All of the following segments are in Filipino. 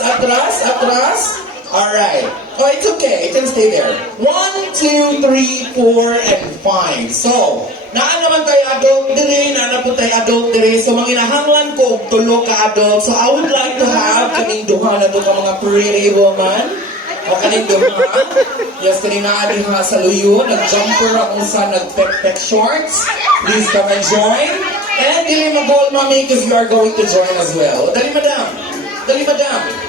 Atras, atras. Alright. Oh, it's okay. It can stay there. 1, 2, 3, 4, and 5. So, naa naman tayo adult dire, naa na po tayo adult dire. So, manginahanglan ko og tulo ka adult. So, I would like to have kaning duha na to ka mga pretty woman. O kaning duha. Yes, kaning naa diha sa luyo. Nag-jumper ang usa, nag-pek shorts. Please come and join. And dili mag-goal, mami, because you are going to join as well. Dali, madam. Dali, madam.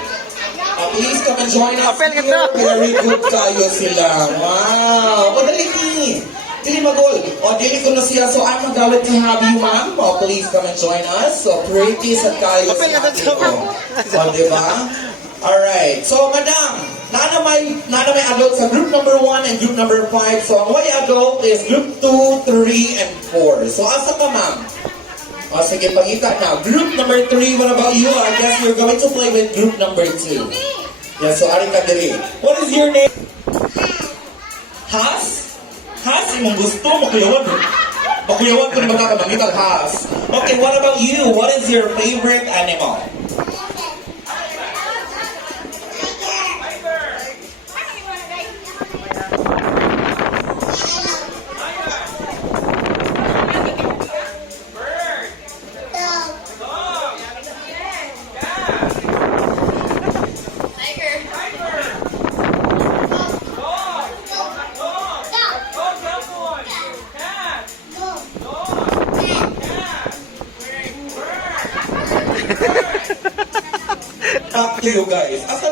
Please come and join us here. Very good kayo sila. Wow. O, dali ni. Dili magol. O, dili ko na siya. So, I'm magalit to have you, ma'am. O, please come and join us. So, pretty sa kayo sa atin ko. O, diba? Alright. So, madam, nana may adult sa group number 1 and group number 5. So, ang way adult is group 2, 3, and 4. So, asa ka, ma'am? O, sige, pangita na. Group number 3, what about you? I guess you're going to play with group number 2. Yeah, so ari ka diri. What is your name? Has? Has? Imong gusto? Makuyawan. Makuyawan ko na magkakamangitag Has. Okay, what about you? What is your favorite animal? Talk to you guys. Asa